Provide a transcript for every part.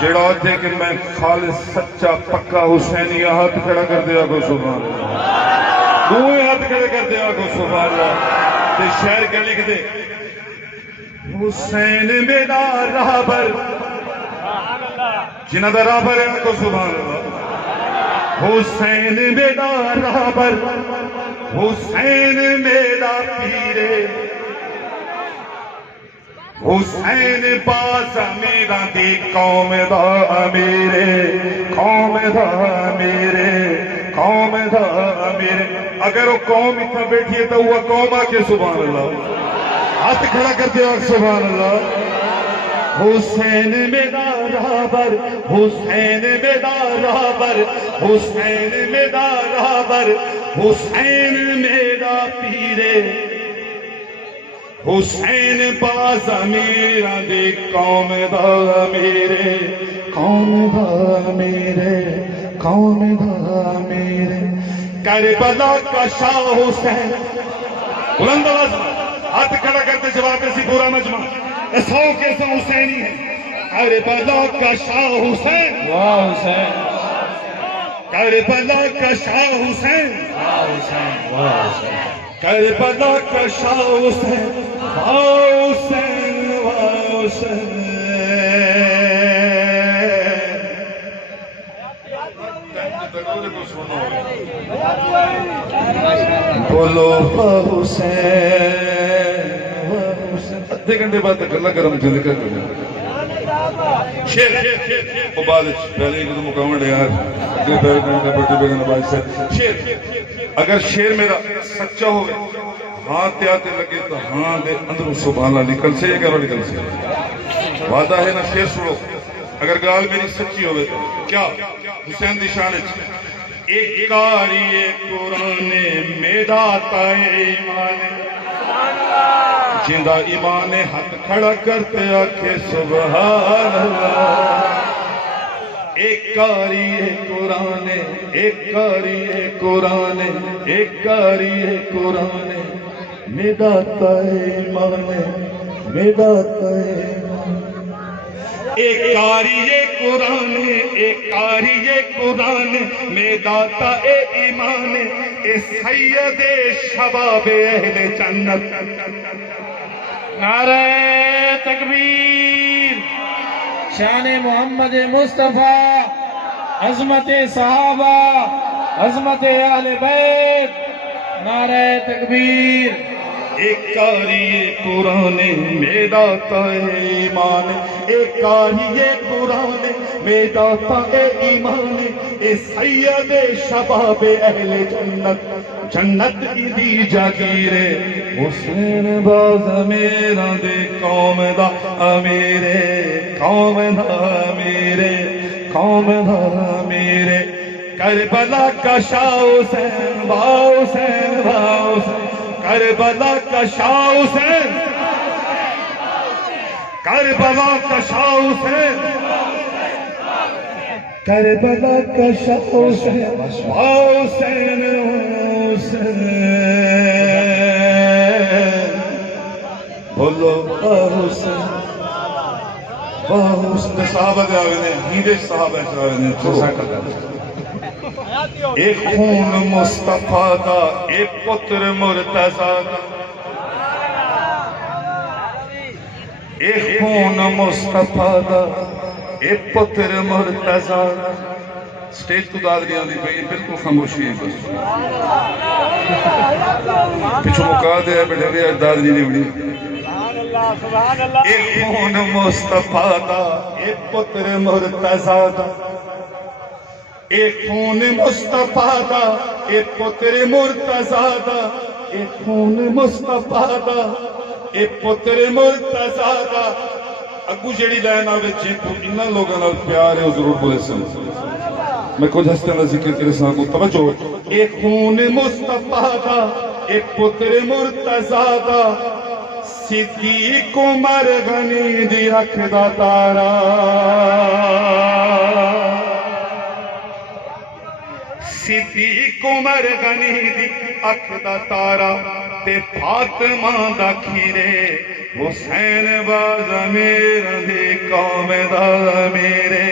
جڑا تھے کہ میں خالص سچا پکا حسینی ہاتھ کھڑا کر دیا کو سبحان اللہ دوئے ہاتھ کھڑا کر دیا کو سبحان اللہ تے شہر کے لکھ دے حسین میرا راہبر جنہ دا راہبر ہے کو سبحان اللہ حسین میرا راہبر حسین میرا پیرے حسین باز میرا دی قوم دا امیرے قوم دا امیرے قوم دا امیرے اگر وہ قوم اتنا بیٹھی ہے تو وہ قوم آکے سبحان اللہ ہاتھ کھڑا کر دیا سبحان اللہ حسین میرا راہبر حسین میرا راہبر حسین میرا راہبر حسین میرا پیرے حسین باز میرا دی قوم دا میرے قوم دا میرے قوم دا میرے کربلا کا شاہ حسین بلند آواز ہاتھ کھڑا کرتے جواب اسی پورا مجمع سو کے سو حسینی ہے کربلا کا شاہ حسین واہ حسین کربلا کا شاہ حسین واہ حسین واہ حسین کربلا کا شاہ حسین واہ حسین واہ حسین بولو واہ حسین واہ حسین ادھے گھنٹے بعد تک اللہ کرم جلد کر شیر وہ بعد پہلے ایک دو مقامل ہے یار اگلے پہلے گھنٹے بڑھتے بیگن آباز سے شیر اگر شیر میرا سچا ہوئے ہاں آتے لگے تو ہاں دے اندر سبحان اللہ نکل سے یا کہہ نکل سے وعدہ ہے نا شیر سنو اگر گال میری سچی ہوئے تو کیا حسین دی شان ایک کاری قرآن میرا تائے ایمان جندہ ایمان ہاتھ کھڑا کرتے آکھے سبحان اللہ ایک کاری قرآن ایک کاری قرآن ایک کاری قرآن میرا تائے ایمان میرا تائے ایمان ایک کاری قرآن ایک کاری قرآن میں داتا ایمان اے سید شباب اہل جنت نعرہ تکبیر شان محمد مصطفیٰ عظمت صحابہ عظمت اہل بیت نعرہ تکبیر ایک کاری قرآن میں داتا ایمان ایک کاری قرآن میں داتا ایمان اے سید شباب اہل جنت جنت کی دی جاگیرے حسین باز میرا دے قوم دا امیرے قوم دا امیرے قوم دا امیرے کربلا کا شاہ حسین با حسین با حسین کربلا کا شاہ حسین کربلا کا شاہ حسین کربلا کا شاہ حسین حسین حسین بولو حسین حسین صحابہ دے آگے نے ہیدے صحابہ دے آگے نے چوسا کرتا ایک خون مصطفیٰ دا ایک پتر مرتضیٰ دا ایک خون مصطفیٰ دا ایک پتر مرتضیٰ دا سٹیج کو داد گیا دی بھئی بالکل خاموشی ہے بس پیچھو مکا دے بیٹھے بھی داد نہیں بڑی ایک خون مصطفیٰ دا ایک پتر مرتضیٰ دا ایک خون مصطفیٰ دا ایک پتر مرتضیٰ دا ایک خون مصطفیٰ دا ایک پتر مرتضیٰ دا اگو جڑی لائن آوے جن کو انہا لوگاں نال پیار ہے ضرور بولے سن میں کچھ ہستے اللہ ذکر کرے سن کو توجہ ایک خون مصطفیٰ دا ایک پتر مرتضیٰ دا صدیق عمر غنی دی اکھ دا تارا صدیق عمر غنی دی اکھ دا تارا تے فاطمہ دا کھیرے حسین باز میرے دے قوم دا میرے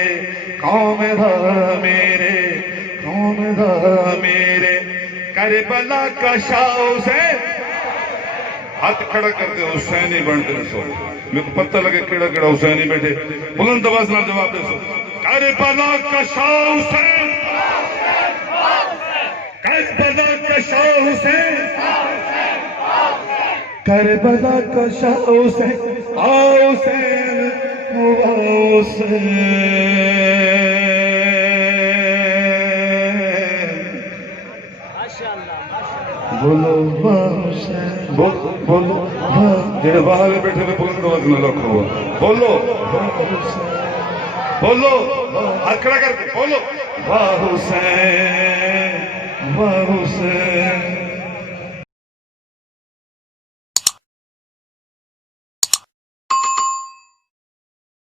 قوم دا میرے قوم دا میرے کربلا کا شاہ حسین ہاتھ کھڑا کر دے حسین ہی بنتے سو میرے کو پتہ لگے کیڑا کیڑا حسین ہی بیٹھے بلند آواز نہ جواب دے سو کربلا کا شاہ حسین کربلا کا شاہ حسین کربلا کا شاہ حسین حسین حسین بولو حسین بولو جڑے باہر بیٹھے ہوئے بلند آواز نہ رکھو بولو بولو ہاتھ کھڑا کر کے بولو واہ حسین واہ حسین